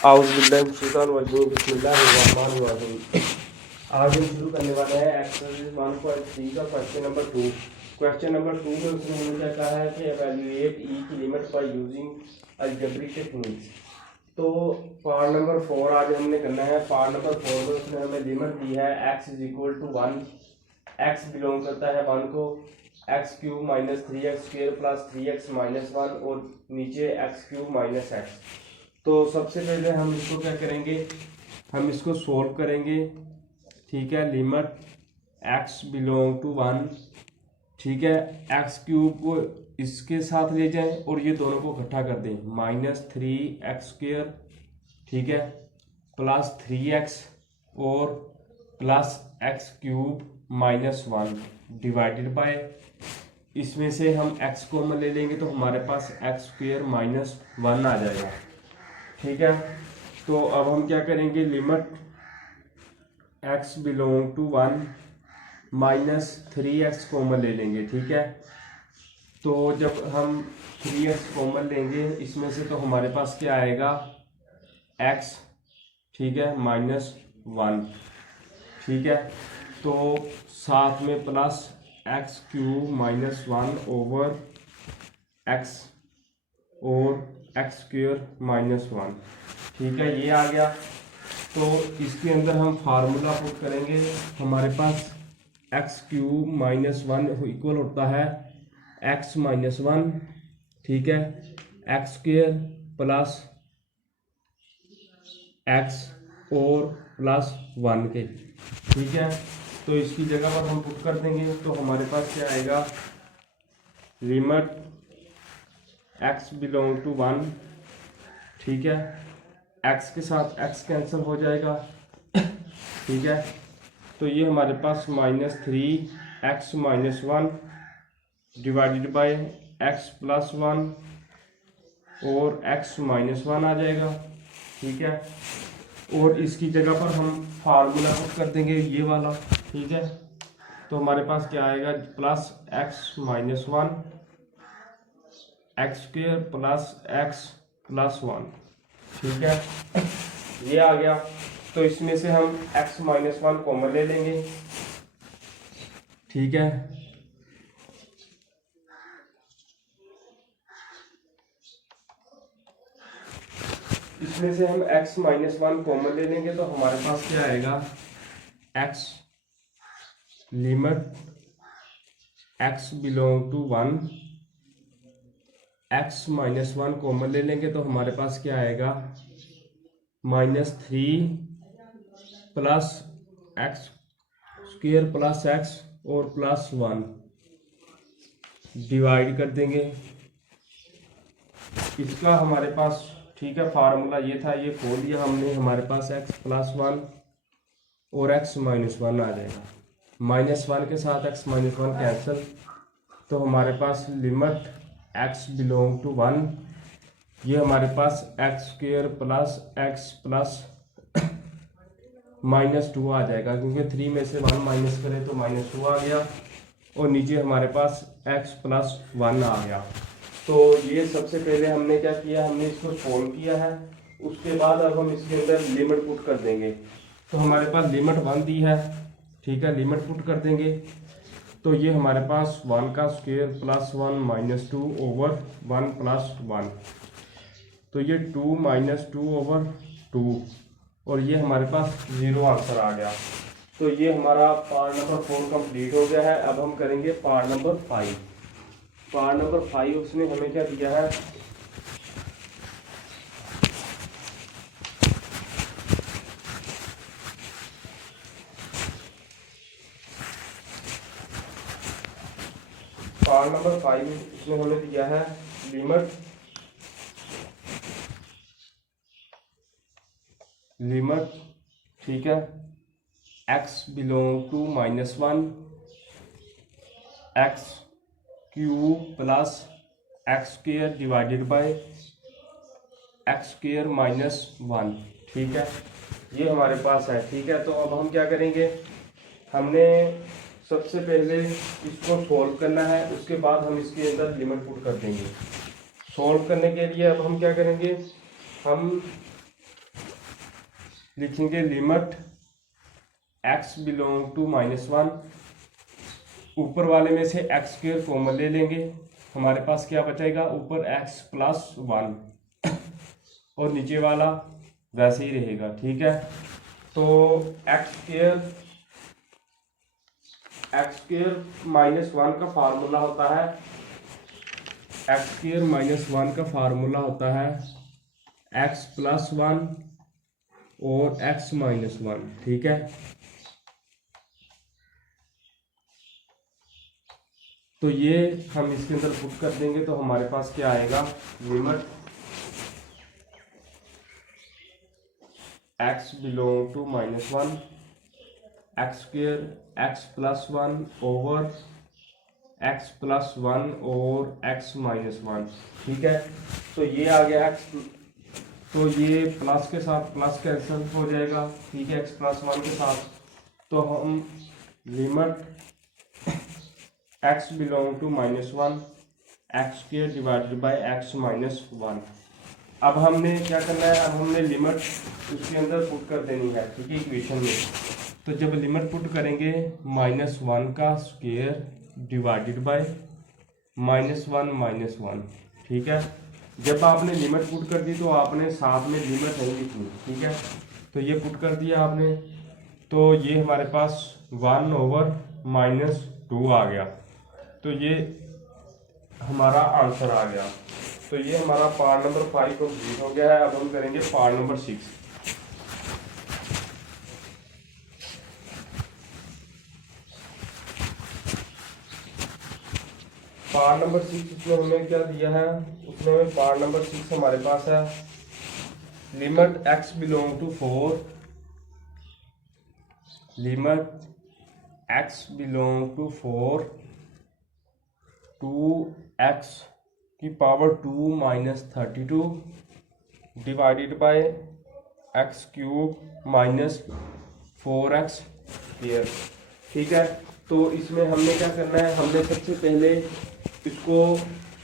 बिस्मिल्लाहिर्रहमानिर्रहीम। आज हम शुरू करने वाले हैं एक्सरसाइज 1.3 का क्वेश्चन नंबर 2। क्वेश्चन नंबर 2 में उसने हमें क्या कहा है कि एवेल्युएट ई की limit by using algebraic techniques. तो पार्ट नंबर 4 आज हमने करना है। पार्ट नंबर 4 में उसने हमें लिमिट दी है x is equal to 1, x belong करता है 1 को, x cube minus 3x square plus 3x minus 1 और नीचे एक्स क्यूब माइनस एक्स। तो सबसे पहले हम इसको क्या करेंगे, हम इसको सोल्व करेंगे। ठीक है, लिमिट x बिलोंग टू 1, ठीक है, एक्स क्यूब को इसके साथ ले जाएं और ये दोनों को इकट्ठा कर दें, माइनस 3x स्क्वेयर, ठीक है, प्लस 3x और plus x cube minus 1 divided by, इसमें से हम x कॉमन ले लेंगे तो हमारे पास एक्स स्क्वेयर माइनस 1 आ जाएगा। ठीक है, तो अब हम क्या करेंगे, limit x belong to 1 minus 3x common ले लेंगे। ठीक है, तो जब हम 3x कॉमन लेंगे इसमें से तो हमारे पास क्या आएगा, x, ठीक है, माइनस 1, ठीक है, तो साथ में plus x cube minus 1 over x और एक्स स्क्वेयर माइनस 1। ठीक है, ये आ गया। तो इसके अंदर हम फार्मूला पुट करेंगे, हमारे पास एक्स क्यूब माइनस 1 इक्वल होता है एक्स माइनस 1, ठीक है, एक्स स्क्वेयर प्लस एक्स और प्लस 1 के। ठीक है, तो इसकी जगह पर हम पुट कर देंगे तो हमारे पास क्या आएगा, लिमिट x बिलोंग टू 1, ठीक है, x के साथ x कैंसिल हो जाएगा, ठीक है, तो ये हमारे पास minus 3x minus 1 divided by x plus 1 और x माइनस 1 आ जाएगा। ठीक है, और इसकी जगह पर हम फार्मूला पुट कर देंगे ये वाला। ठीक है, तो हमारे पास क्या आएगा, plus x minus 1 x square plus X plus 1। ठीक है, ये आ गया। तो इसमें से हम x माइनस 1 कॉमन ले लेंगे। ठीक है, इसमें से हम x माइनस 1 कॉमन ले लेंगे तो हमारे पास क्या आएगा, x limit x belong to 1, x minus 1 common ले लेंगे तो हमारे पास क्या आएगा, minus 3 plus x square plus x और प्लस 1 डिवाइड कर देंगे इसका हमारे पास। ठीक है, फार्मूला ये था, ये खोल दिया हमने, हमारे पास x प्लस 1 और x माइनस 1 आ जाएगा, माइनस 1 के साथ x माइनस 1 कैंसिल, तो हमारे पास लिमिट x बिलोंग टू 1, ये हमारे पास x square plus X plus minus 2 आ जाएगा, क्योंकि 3 में से 1 माइनस करें तो माइनस 2 आ गया, और नीचे हमारे पास x प्लस 1 आ गया। तो ये सबसे पहले हमने क्या किया, हमने इसको सोल्व किया है। उसके बाद अब हम इसके अंदर लिमिट पुट कर देंगे। तो हमारे पास लिमिट 1 दी है, ठीक है, लिमिट पुट कर देंगे तो ये हमारे पास 1 का square plus 1 minus 2 over 1 plus 1, तो ये 2 माइनस 2 ओवर 2, और ये हमारे पास 0 आंसर आ गया। तो ये हमारा पार्ट नंबर 4 कंप्लीट हो गया है। अब हम करेंगे पार्ट नंबर 5। पार्ट नंबर 5 उसने हमें क्या दिया है, पार्ट नंबर 5 उसने हमें दिया है लिमिट, ठीक है, x belong to minus 1, x cube plus x square divided by x square minus 1। ठीक है, ये हमारे पास है। ठीक है, तो अब हम क्या करेंगे, हमने सबसे पहले इसको सॉल्व करना है, उसके बाद हम इसके अंदर लिमिट पुट कर देंगे। सॉल्व करने के लिए अब हम क्या करेंगे, हम लिखेंगे लिमिट x बिलोंग टू -1, ऊपर वाले में से एक्स स्क्वायर कॉमन ले लेंगे, हमारे पास क्या बचेगा ऊपर x + 1 और नीचे वाला वैसे ही रहेगा। ठीक है, तो x स्क्वायर -1 का फार्मूला होता है, x स्क्वायर -1 का फार्मूला होता है x + 1 और x - 1। ठीक है, तो ये हम इसके अंदर पुट कर देंगे तो हमारे पास क्या आएगा, limit x belong to -1 x square x + 1 over x + 1 और x - 1। ठीक है, तो ये आ गया x, तो ये प्लस के साथ प्लस कैंसिल हो जाएगा। ठीक है, x + 1 के साथ, तो हम limit x belong to -1 x square divided by x - 1। अब हमने क्या करना है, अब हमने लिमिट उसके अंदर पुट कर देनी है। ठीक है, इक्वेशन में, तो जब लिमिट पुट करेंगे -1 का स्क्वायर डिवाइडेड बाय -1 - 1। ठीक है, जब आपने लिमिट पुट कर दी तो आपने साथ में लिमिट नहीं लिखनी। ठीक है, तो ये पुट कर दिया आपने, तो ये हमारे पास 1/-2 आ गया, तो ये हमारा आंसर आ गया। तो ये हमारा पार्ट नंबर 5 कंप्लीट हो गया है। अब हम करेंगे पार्ट नंबर 6। पार्ट नंबर 6 उसमें हमें क्या दिया है, उसमें हमें पार्ट नंबर 6 हमारे पास है limit x belong to 4, limit x belong to 4 2x की power 2 - 32 divided by x cube -4x square. ठीक है, तो इसमें हमने क्या करना है, हमने सबसे पहले इसको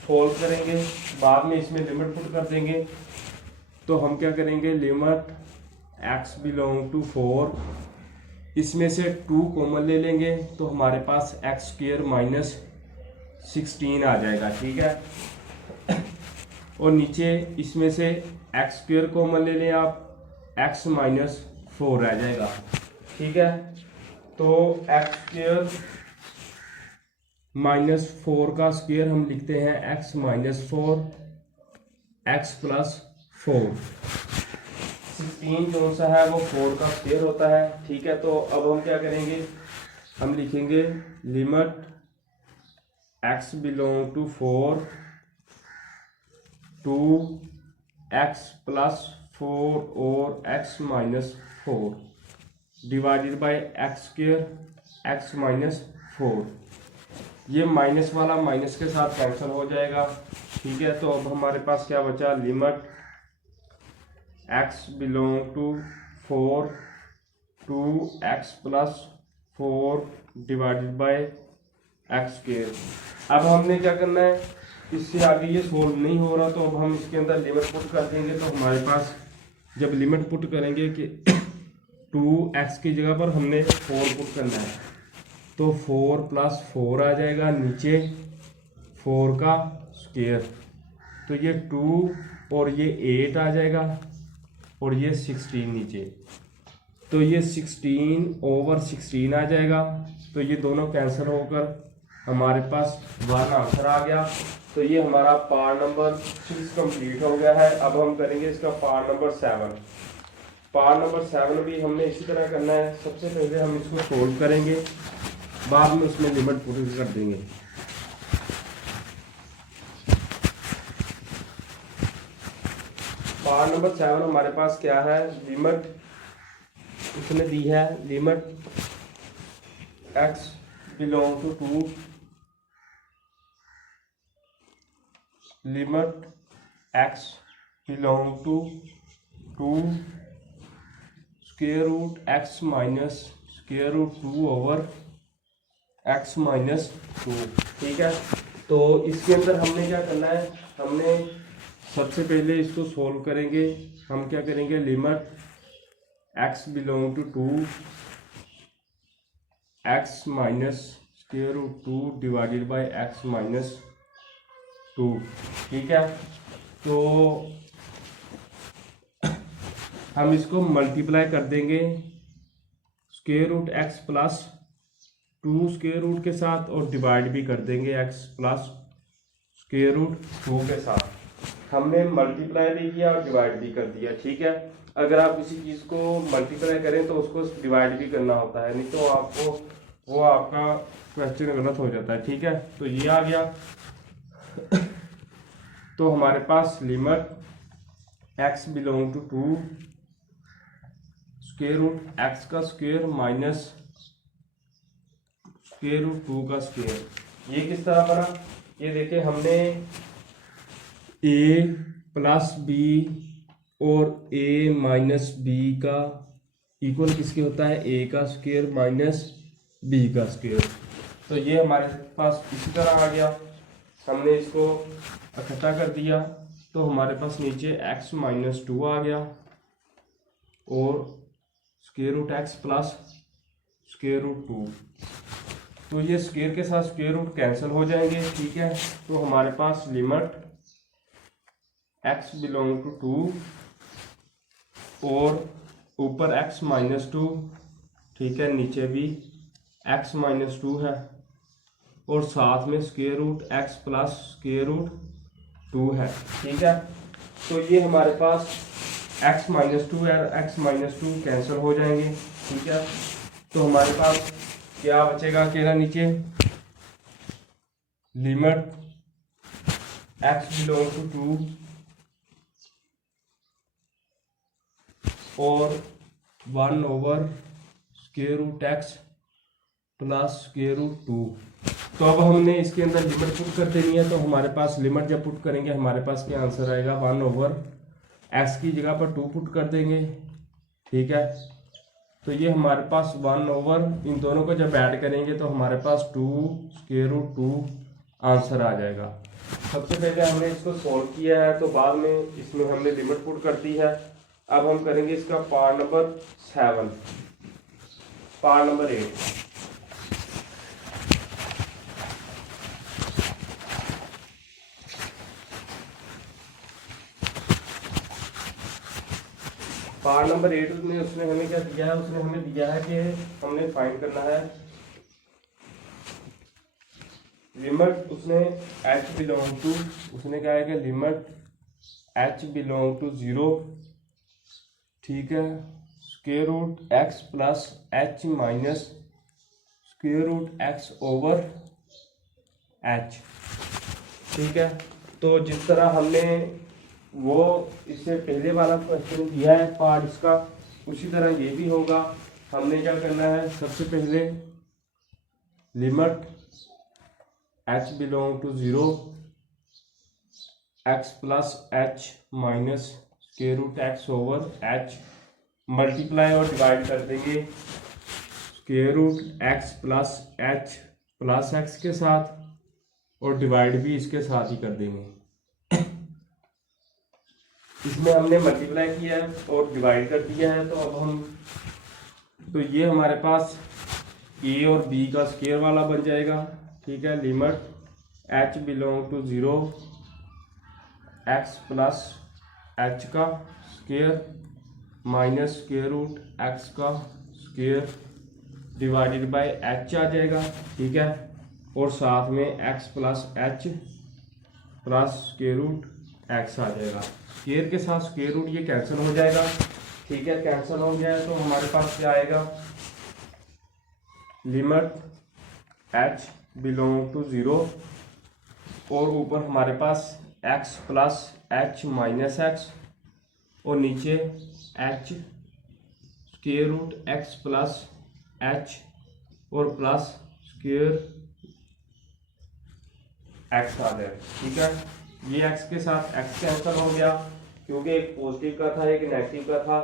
सोल्व करेंगे, बाद में इसमें लिमिट पुट कर देंगे। तो हम क्या करेंगे, लिमिट x बिलोंग टू 4, इसमें से 2 कॉमन ले लेंगे तो हमारे पास x स्क्वायर -16 आ जाएगा। ठीक है, और नीचे इसमें से x स्क्वायर कॉमन ले लें आप, x - 4 रह जाएगा। ठीक है, तो x स्क्वायर -4 का स्क्वायर हम लिखते हैं x - 4 x + 4। 16 जो सा है वो 4 का स्क्वायर होता है। ठीक है, तो अब हम क्या करेंगे, हम लिखेंगे limit x belong to 4 2x + 4 और x - 4 divided by x square x - 4। ये माइनस वाला माइनस के साथ कैंसिल हो जाएगा। ठीक है, तो अब हमारे पास क्या बचा, limit x belong to 4 2x + 4 divided by x square. अब हमने क्या करना है, इससे आगे ये सोल्व नहीं हो रहा, तो अब हम इसके अंदर लिमिट पुट कर देंगे। तो हमारे पास जब लिमिट पुट करेंगे कि 2x की जगह पर हमने 4 पुट करना है, तो 4 + 4 आ जाएगा, नीचे 4 का स्क्वायर, तो ये 2 और ये 8 आ जाएगा और ये 16 नीचे, तो ये 16/16 आ जाएगा। तो ये दोनों कैंसिल होकर हमारे पास 1 आंसर आ गया। तो ये हमारा पार्ट नंबर 6 कंप्लीट हो गया है। अब हम करेंगे इसका पार्ट नंबर 7। पार्ट नंबर 7 भी हमने इसी तरह करना है। सबसे पहले हम इसको सोल्व करेंगे, बाद में उसमें लिमिट पुट कर देंगे। पार्ट नंबर 7 हमारे पास क्या है, लिमिट उसने दी है limit x belong to 2 limit x belong to 2 square root x minus square root 2 over x minus 2। ठीक है, तो इसके अंदर हमने क्या करना है, हमने सबसे पहले इसको सोल्व करेंगे। हम क्या करेंगे, limit x belong to 2 x minus square root 2 divided by x minus 2। ठीक है, तो हम इसको मल्टीप्लाई कर देंगे square root x plus 2 square root के साथ और डिवाइड भी कर देंगे एक्स प्लस स्क्वायर रूट 2 के साथ। हमने मल्टीप्लाई भी किया और डिवाइड भी कर दिया। ठीक है, अगर आप किसी चीज़ को मल्टीप्लाई करें तो उसको डिवाइड भी करना होता है, नहीं तो आपको वो आपका क्वेश्चन गलत हो जाता है। ठीक है, तो ये आ गया। तो हमारे पास limit x belong to 2 square root X का स्क्वायर माइनस स्क्वायर रूट 2 का स्क्वायर। ये किस तरह बना, ये देखिए, हमने a प्लस बी और a माइनस बी का इक्वल किसके होता है, a का स्क्वायर माइनस b का स्क्वायर। तो ये हमारे पास इसी तरह आ गया, हमने इसको इकट्ठा कर दिया तो हमारे पास नीचे x माइनस 2 आ गया और square root x plus square root 2। तो ये स्क्वायर के साथ स्क्वायर रूट कैंसिल हो जाएंगे। ठीक है, तो हमारे पास लिमिट x बिलोंग टू 2 और ऊपर x माइनस 2, ठीक है, नीचे भी x माइनस 2 है और साथ में square root x plus square root 2 है। ठीक है, तो ये हमारे पास x माइनस 2 और x माइनस 2 कैंसिल हो जाएंगे। ठीक है, तो हमारे पास क्या बचेगा, अकेला नीचे लिमिट x बिलोंग टू 2 और 1 over square root x plus square root 2। तो अब हमने इसके अंदर लिमिट पुट कर देनी है, तो हमारे पास लिमिट जब पुट करेंगे हमारे पास क्या आंसर आएगा, 1 ओवर एक्स की जगह पर 2 पुट कर देंगे। ठीक है, तो ये हमारे पास 1 ओवर, इन दोनों को जब ऐड करेंगे तो हमारे पास 2 स्क्वायर रूट 2 आंसर आ जाएगा। सबसे पहले हमने इसको सॉल्व किया है, तो बाद में इसमें हमने लिमिट पुट कर दी है। अब हम करेंगे इसका part number 7, part number 8। Part number 8 में उसने हमें क्या दिया है, उसने हमें दिया है कि हमने फाइंड करना है लिमिट, उसने h बिलोंग टू, उसने क्या है कि लिमिट h बिलोंग टू 0, ठीक है, square root x plus h minus square root x over h। ठीक है, तो जिस तरह हमने वो इससे पहले वाला क्वेश्चन दिया है पार्ट इसका, उसी तरह ये भी होगा। हमने क्या करना है, सबसे पहले limit h belong to 0 x plus h minus square root x over h, multiply और डिवाइड कर देंगे square root x plus h plus x के साथ और डिवाइड भी इसके साथ ही कर देंगे। इसमें हमने मल्टीप्लाई किया है और डिवाइड कर दिया है, तो अब हम, तो ये हमारे पास a और b का स्क्वायर वाला बन जाएगा। ठीक है, limit h belong to 0 x plus h का square minus square root x का स्क्वायर डिवाइडेड बाय h आ जाएगा। ठीक है, और साथ में x plus h plus square root x आ जाएगा। स्क्वायर के साथ स्क्वायर रूट ये कैंसिल हो जाएगा। ठीक है, कैंसिल हो गया तो हमारे पास क्या आएगा, लिमिट h बिलोंग टू 0 और ऊपर हमारे पास x plus h minus x और नीचे h square root x plus h और प्लस स्क्वायर x आ जाएगा। ठीक है, ये x के साथ x कैंसिल हो गया क्योंकि एक पॉजिटिव का था एक नेगेटिव का था।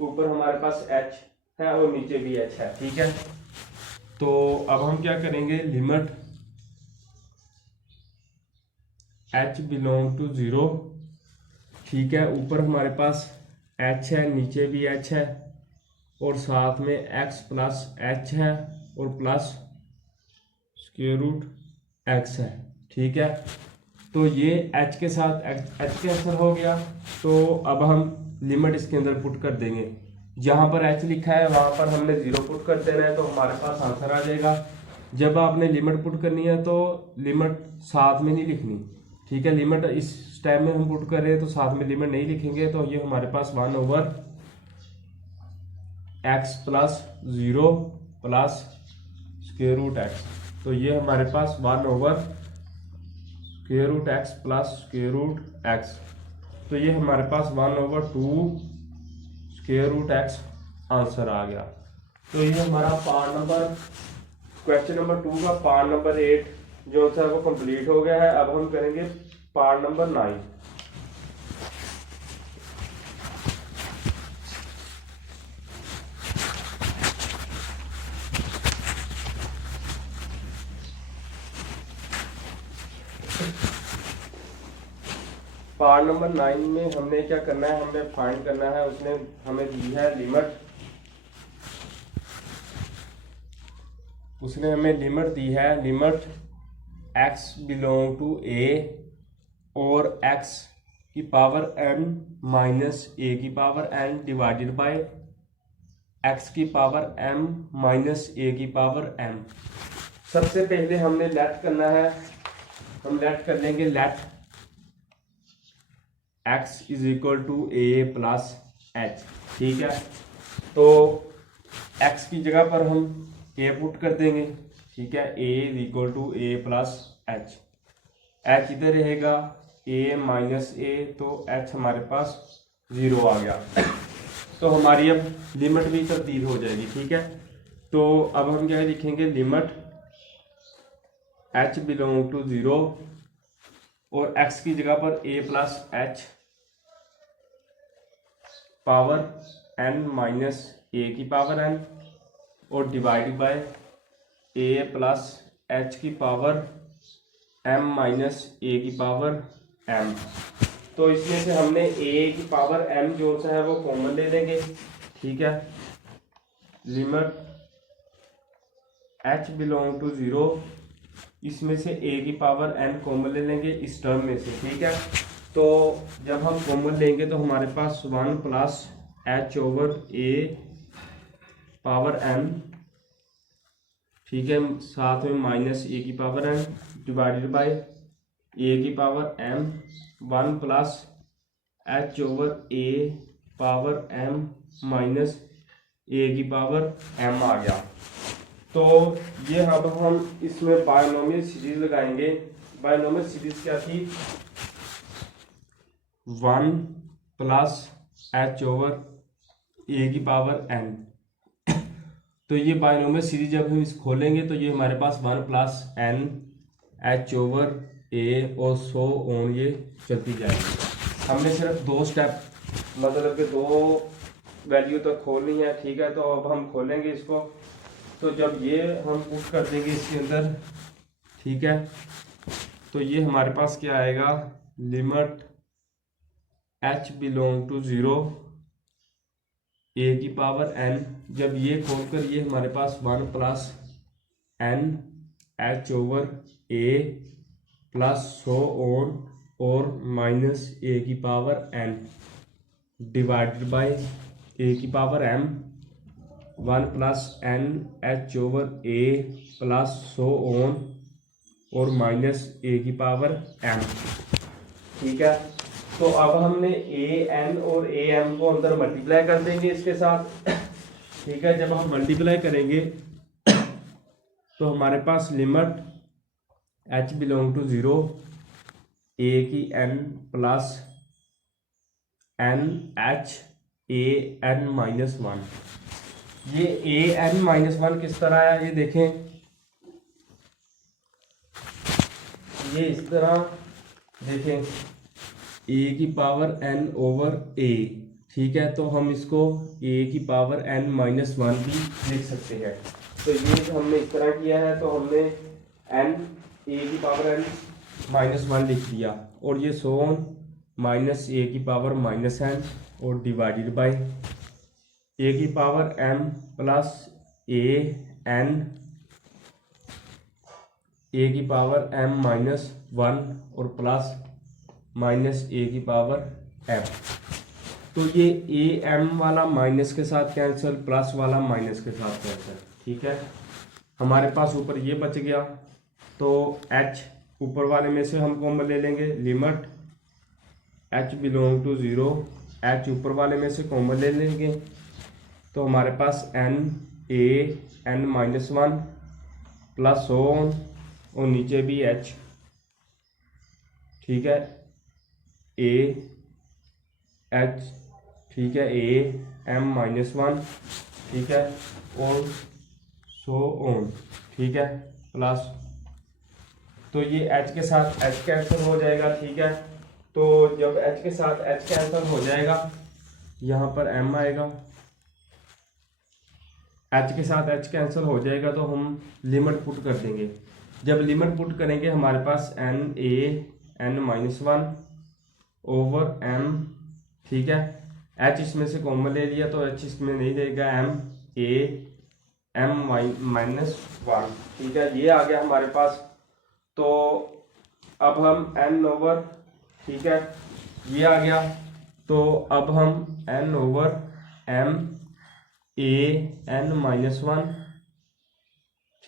ऊपर हमारे पास h है और नीचे भी h है। ठीक है, तो अब हम क्या करेंगे, लिमिट h बिलोंग टू 0, ठीक है, ऊपर हमारे पास h है नीचे भी h है और साथ में x प्लस एच है और प्लस स्क्वायर रूट x है। ठीक है, तो ये h के साथ h कैंसिल हो गया। तो अब हम लिमिट इसके अंदर पुट कर देंगे। जहाँ पर h लिखा है वहाँ पर हमने 0 पुट कर देना है, तो हमारे पास आंसर आ जाएगा। जब आपने लिमिट पुट करनी है तो लिमिट साथ में नहीं लिखनी। ठीक है, लिमिट इस टाइम में हम पुट कर रहे हैं तो साथ में लिमिट नहीं लिखेंगे। तो ये हमारे पास 1/x plus 0 plus square root x। तो ये हमारे पास 1/√x plus square root x। तो ये हमारे पास 1/2 स्क्वायर रूट x आंसर आ गया। तो ये हमारा पार्ट नंबर क्वेश्चन नंबर 2 का पार्ट नंबर 8 जो है वो कंप्लीट हो गया है। अब हम करेंगे पार्ट नंबर 9। पार्ट नंबर 9 में हमने क्या करना है, हमने फाइंड करना है, उसने हमें दी है लिमिट, उसने हमें लिमिट दी है, limit x belong to a और x की पावर n माइनस a की power n divided by x की पावर m माइनस a की पावर m। सबसे पहले हमने लेट करना है, हम लेट कर लेंगे let x is equal to a plus h। ठीक है, तो x की जगह पर हम a पुट कर देंगे। ठीक है, a is equal to a plus h, h इधर रहेगा a माइनस a, तो h हमारे पास 0 आ गया। तो हमारी अब लिमिट भी तब्दील हो जाएगी। ठीक है, तो अब हम क्या लिखेंगे, लिमिट h बिलोंग टू 0 और x की जगह पर a plus h power n minus a की पावर n और divide by a plus h की पावर m माइनस a की पावर m। तो इसमें से हमने a की पावर m जो सा है वो कॉमन ले लेंगे। ठीक है, लिमिट h बिलोंग टू 0, इसमें से a की पावर n कॉमन ले लेंगे इस टर्म में से। ठीक है, तो जब हम कॉमन लेंगे तो हमारे पास 1 plus h over a power n, ठीक है, साथ में माइनस a की power n divided by a की power m, 1 plus h over a power m minus a की पावर m आ गया। तो ये अब हम इसमें बायनोमियल सीरीज लगाएंगे। बायनोमियल सीरीज क्या थी, 1 प्लस h ओवर a की पावर n। तो ये बायनोमियल सीरीज जब हम इस खोलेंगे तो ये हमारे पास 1 plus n h over a और सो ऑन ये चलती जाएगी। हमने सिर्फ 2 स्टेप मतलब कि 2 वैल्यू तक खोलनी है। ठीक है, तो अब हम खोलेंगे इसको। तो जब ये हम पुट कर देंगे इसके अंदर, ठीक है, तो ये हमारे पास क्या आएगा, limit h belong to 0 a की पावर n। जब ये खोलकर ये हमारे पास 1 plus n h over a plus so on और माइनस a की power n divided by a की power m, 1 plus n h over a plus so on और माइनस a की पावर m। ठीक है, तो अब हमने a n और a m को अंदर मल्टीप्लाई कर देंगे इसके साथ। ठीक है, जब हम मल्टीप्लाई करेंगे तो हमारे पास limit h belong to 0 a की n plus n h a n minus 1। ये a n माइनस 1 किस तरह है, ये देखें, ये इस तरह देखें, a की पावर n ओवर a। ठीक है, तो हम इसको a की पावर n माइनस 1 भी लिख सकते हैं। तो ये हमने इस तरह किया है, तो हमने n a की पावर n माइनस 1 लिख दिया और ये सोन माइनस a की पावर माइनस n और डिवाइडेड बाय ए की पावर m प्लस ए n ए की पावर m माइनस 1 और प्लस माइनस ए की पावर m। तो ये ए m वाला माइनस के साथ कैंसिल, प्लस वाला माइनस के साथ कैंसिल, ठीक है। हमारे पास ऊपर ये बच गया, तो h ऊपर वाले में से हम कॉमन ले लेंगे, limit h belong to 0, h ऊपर वाले में से कॉमन ले लेंगे, तो हमारे पास n a n minus 1 plus on और नीचे भी h, ठीक है, a h, ठीक है, a m माइनस 1, ठीक है, और सो ऑन, ठीक है, प्लस, तो ये h के साथ h कैंसिल हो जाएगा, ठीक है। तो जब h के साथ h कैंसिल हो जाएगा, यहाँ पर m आएगा, h के साथ h कैंसिल हो जाएगा तो हम लिमिट पुट कर देंगे। जब लिमिट पुट करेंगे हमारे पास n a n minus 1 over m, ठीक है, h इसमें से कॉमन ले लिया तो h इसमें नहीं देगा, m a m माइनस 1, ठीक है, ये आ गया हमारे पास। तो अब हम n ओवर, ठीक है, ये आ गया, तो अब हम n over m a n minus 1,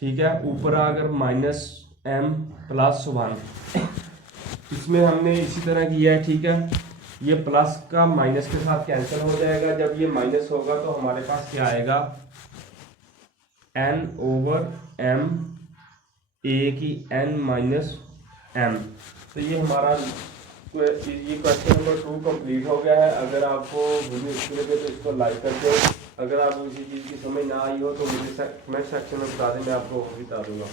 ठीक है, ऊपर अगर माइनस m प्लस 1, इसमें हमने इसी तरह किया है, ठीक है। ये प्लस का माइनस के साथ कैंसिल हो जाएगा, जब ये माइनस होगा तो हमारे पास क्या आएगा, n ओवर m a की n माइनस m। तो ये हमारा ये क्वेश्चन नंबर 2 कंप्लीट हो गया है। अगर आपको वीडियो अच्छी लगे तो इसको लाइक कर दो। अगर आपको किसी चीज़ की समझ ना आई हो तो मुझे कमेंट सेक्शन में बता दें, मैं आपको वो बता दूंगा।